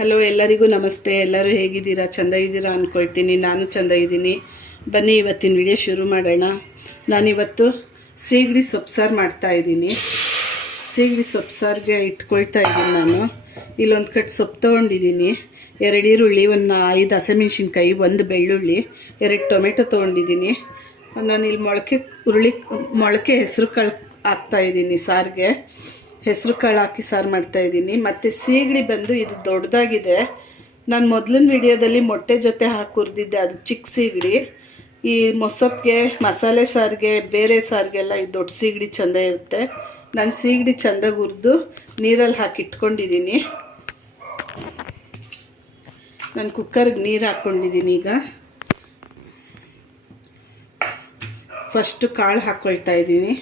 Hello ಎಲ್ಲರಿಗೂ ನಮಸ್ತೆ. ಎಲ್ಲರೂ ಹೇಗಿದ್ದೀರಾ? ಚೆಂದ ಇದ್ದೀರಾ ಅಂದ್ಕೊಳ್ತೀನಿ ನಾನು ಚೆಂದ ಇದ್ದೀನಿ. ಬನ್ನಿ, ಇವತ್ತಿನ ವಿಡಿಯೋ ಶುರು ಮಾಡೋಣ. ನಾನಿವತ್ತು ಸೀಗಡಿ ಸೊಪ್ಪು ಸಾರು ಮಾಡ್ತಾ ಇದ್ದೀನಿ. ಸೀಗಡಿ ಸೊಪ್ಪು ಸಾರಿಗೆ ಇಟ್ಕೊಳ್ತಾ ಇದ್ದೀನಿ ನಾನು. ಇಲ್ಲೊಂದು ಕಟ್ ಸೊಪ್ಪು ತೊಗೊಂಡಿದ್ದೀನಿ. ಎರಡು ಈರುಳ್ಳಿ, ಒಂದು ಐದು ಹಸಿಮೆಣ್ಸಿನ್ಕಾಯಿ, ಒಂದು ಬೆಳ್ಳುಳ್ಳಿ, ಎರಡು ಟೊಮೆಟೊ ತೊಗೊಂಡಿದ್ದೀನಿ. ನಾನು ಇಲ್ಲಿ ಮೊಳಕೆ, ಹುರುಳಿ, ಮೊಳಕೆ ಹೆಸರು ಕಳ್ ಹಾಕ್ತಾಯಿದ್ದೀನಿ ಸಾರಿಗೆ. ಹೆಸರು ಕಾಳು ಹಾಕಿ ಸಾರು ಮಾಡ್ತಾಯಿದ್ದೀನಿ ಮತ್ತು ಸೀಗಡಿ ಬಂದು ಇದು ದೊಡ್ಡದಾಗಿದೆ. ನಾನು ಮೊದಲಿನ ವಿಡಿಯೋದಲ್ಲಿ ಮೊಟ್ಟೆ ಜೊತೆ ಹಾಕಿ ಅದು ಚಿಕ್ಕ ಸೀಗಡಿ. ಈ ಮೊಸಪ್ಗೆ, ಮಸಾಲೆ ಸಾರಿಗೆ, ಬೇರೆ ಸಾರಿಗೆಲ್ಲ ಈ ದೊಡ್ಡ ಸೀಗಡಿ ಚೆಂದ ಇರುತ್ತೆ. ನಾನು ಸೀಗಡಿ ಚೆಂದಾಗಿ ಹುರಿದು ನೀರಲ್ಲಿ ಹಾಕಿ ಇಟ್ಕೊಂಡಿದ್ದೀನಿ. ನಾನು ಕುಕ್ಕರ್ಗೆ ನೀರು ಹಾಕ್ಕೊಂಡಿದ್ದೀನಿ ಈಗ. ಫಸ್ಟು ಕಾಳು ಹಾಕ್ಕೊಳ್ತಾ ಇದ್ದೀನಿ.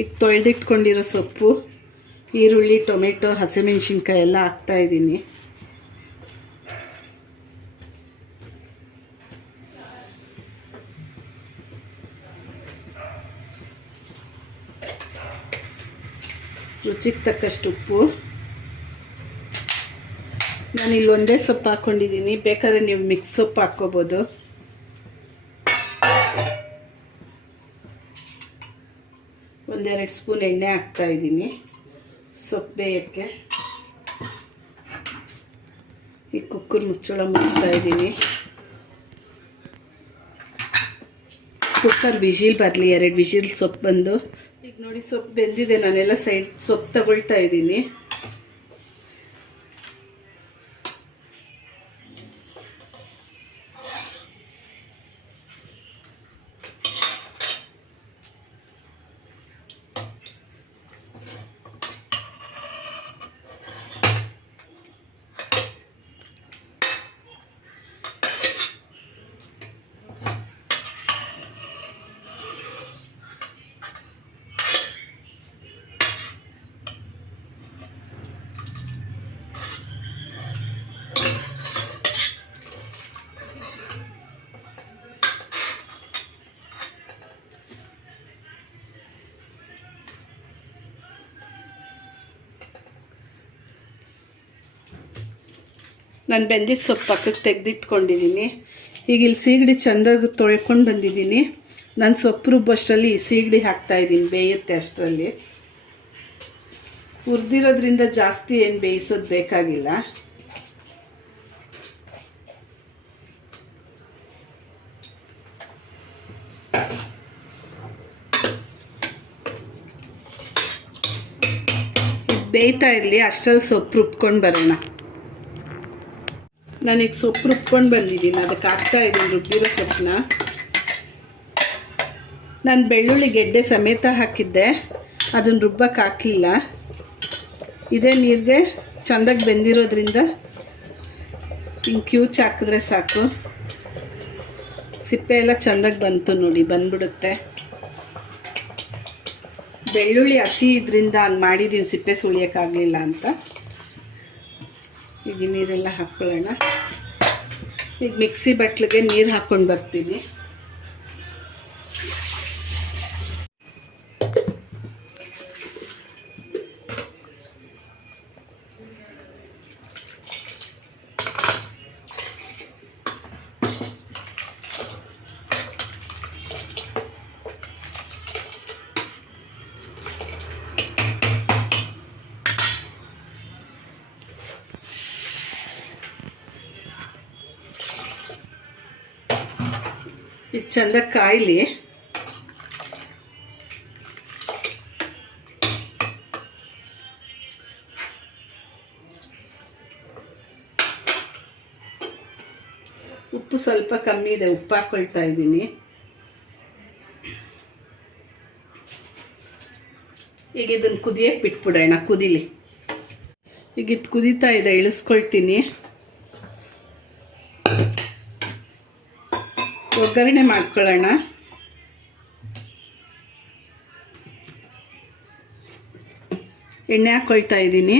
ಈಗ ತೊಳೆದಿಟ್ಕೊಂಡಿರೋ ಸೊಪ್ಪು, ಈರುಳ್ಳಿ, ಟೊಮೆಟೊ, ಹಸಿಮೆಣ್ಸಿನ್ಕಾಯಿ ಎಲ್ಲ ಹಾಕ್ತಾ ಇದ್ದೀನಿ. ರುಚಿಗೆ ತಕ್ಕಷ್ಟು ಉಪ್ಪು. ನಾನು ಇಲ್ಲಿ ಒಂದೇ ಸೊಪ್ಪು ಹಾಕ್ಕೊಂಡಿದ್ದೀನಿ ಬೇಕಾದರೆ ನೀವು ಮಿಕ್ಸ್ ಸೊಪ್ಪು ಹಾಕ್ಕೋಬೋದು. ಒಂದೆರಡು ಸ್ಪೂನ್ ಎಣ್ಣೆ ಹಾಕ್ತಾ ಇದ್ದೀನಿ. ಸೊಪ್ಪು ಬೇಯಕ್ಕೆ ಈ ಕುಕ್ಕರ್ ಮುಚ್ಚಳ ಮುಚ್ತಾ ಇದ್ದೀನಿ. ಕುಕ್ಕರ್ ವಿಜಿಲ್ ಬರಲಿ, ಎರಡು ವಿಜಿಲ್ ಸೊಪ್ಪು ಬಂದು. ಈಗ ನೋಡಿ ಸೊಪ್ಪು ಬೆಂದಿದೆ, ನಾನೆಲ್ಲ ಸೈಡ್ ಸೊಪ್ಪು ತಗೊಳ್ತಾ ಇದ್ದೀನಿ. ನಾನು ಬೆಂದಿದ್ದ ಸೊಪ್ಪು ಪಕ್ಕಕ್ಕೆ ತೆಗೆದಿಟ್ಕೊಂಡಿದ್ದೀನಿ ಈಗ ಇಲ್ಲಿ ಸೀಗಡಿ ಚೆಂದಾಗಿ ತೊಳ್ಕೊಂಡು ಬಂದಿದ್ದೀನಿ ನಾನು ಸೊಪ್ಪು ರುಬ್ಬಷ್ಟರಲ್ಲಿ ಈ ಸೀಗಡಿ ಹಾಕ್ತಾಯಿದ್ದೀನಿ ಬೇಯುತ್ತೆ ಅಷ್ಟರಲ್ಲಿ. ಹುರಿದಿರೋದ್ರಿಂದ ಜಾಸ್ತಿ ಏನು ಬೇಯಿಸೋದು ಬೇಕಾಗಿಲ್ಲ. ಬೇಯ್ತಾ ಇರಲಿ, ಅಷ್ಟರಲ್ಲಿ ಸೊಪ್ಪು ರುಬ್ಕೊಂಡು ಬರೋಣ. ನಾನೀಗ ಸೊಪ್ಪು ರುಬ್ಕೊಂಡು ಬಂದಿದ್ದೀನಿ. ಅದಕ್ಕೆ ಹಾಕ್ತಾ ಇದ್ದೀನಿ ರುಬ್ಬಿರೋ ಸೊಪ್ಪನ್ನ. ನಾನು ಬೆಳ್ಳುಳ್ಳಿ ಗೆಡ್ಡೆ ಸಮೇತ ಹಾಕಿದ್ದೆ. ಅದನ್ನು ರುಬ್ಬಕ್ಕೆ ಹಾಕಲಿಲ್ಲ. ಇದೇ ನೀರಿಗೆ ಚೆಂದಾಗಿ ಬೆಂದಿರೋದ್ರಿಂದ ಹಿಂಗೆ ಕ್ಯೂಚ್ ಹಾಕಿದ್ರೆ ಸಾಕು. ಸಿಪ್ಪೆ ಎಲ್ಲ ಚೆಂದಾಗಿ ಬಂತು ನೋಡಿ, ಬಂದ್ಬಿಡುತ್ತೆ. ಬೆಳ್ಳುಳ್ಳಿ ಹಸಿ ಇದರಿಂದ ಹಂಗೆ ಮಾಡಿದ್ದೀನಿ ಸಿಪ್ಪೆ ಸುಳಿಯೋಕ್ಕಾಗಲಿಲ್ಲ ಅಂತ. ಈಗ ನೀರೆಲ್ಲ ಹಾಕ್ಕೊಳ್ಳೋಣ ಈಗ ಮಿಕ್ಸಿ ಬಟ್ಲಿಗೆ ನೀರು ಹಾಕ್ಕೊಂಡು ಬರ್ತೀನಿ. ಇದು ಚೆಂದ ಕಾಯಿಲಿ. ಉಪ್ಪು ಸ್ವಲ್ಪ ಕಮ್ಮಿ ಇದೆ, ಉಪ್ಪು ಹಾಕ್ಕೊಳ್ತಾ ಇದ್ದೀನಿ. ಈಗ ಇದನ್ನು ಕುದಿಯಕ್ಕೆ ಬಿಟ್ಬಿಡೋಣ, ಕುದೀಲಿ. ಈಗ ಇದು ಕುದೀತಾ ಇದೆ, ಇಳಿಸ್ಕೊಳ್ತೀನಿ. ಒಗ್ಗರಣೆ ಮಾಡ್ಕೊಳ್ಳೋಣ. ಎಣ್ಣೆ ಹಾಕ್ಕೊಳ್ತಾ ಇದ್ದೀನಿ.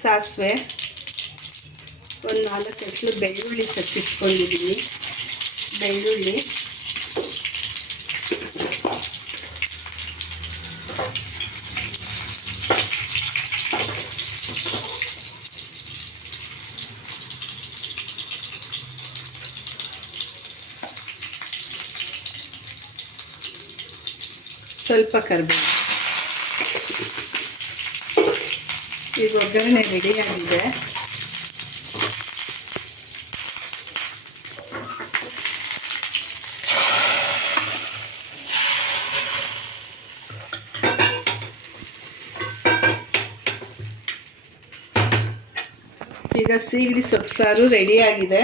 ಸಾಸಿವೆ. ಒಂದು ನಾಲ್ಕು ಹೆಸರು ಬೆಳ್ಳುಳ್ಳಿ ಸತ್ತಿಟ್ಕೊಂಡಿದ್ದೀನಿ ಬೆಳ್ಳುಳ್ಳಿ. ಸ್ವಲ್ಪ ಕರಿಬೇವು. ಈಗ ಒಗ್ಗರಣೆ ರೆಡಿಯಾಗಿದೆ ಈಗ ಸೀಗಡಿ ಸೊಪ್ಪು ಸಾರು ರೆಡಿಯಾಗಿದೆ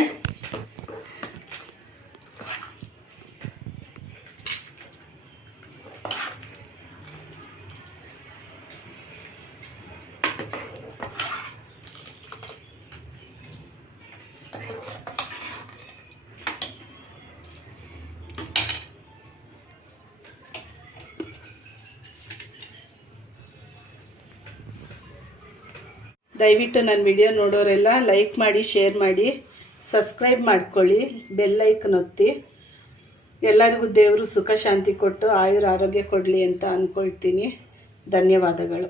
ದಯವಿಟ್ಟು ನನ್ನ ವಿಡಿಯೋ ನೋಡೋರೆಲ್ಲ ಲೈಕ್ ಮಾಡಿ, ಶೇರ್ ಮಾಡಿ, ಸಬ್ಸ್ಕ್ರೈಬ್ ಮಾಡ್ಕೊಳ್ಳಿ ಬೆಲ್ಲೈಕನ್ ಒತ್ತಿ. ಎಲ್ಲರಿಗೂ ದೇವರು ಸುಖ, ಶಾಂತಿ ಕೊಟ್ಟು, ಆಯುರ ಆರೋಗ್ಯ ಕೊಡಲಿ ಅಂತ ಅಂದ್ಕೊಳ್ತೀನಿ ಧನ್ಯವಾದಗಳು.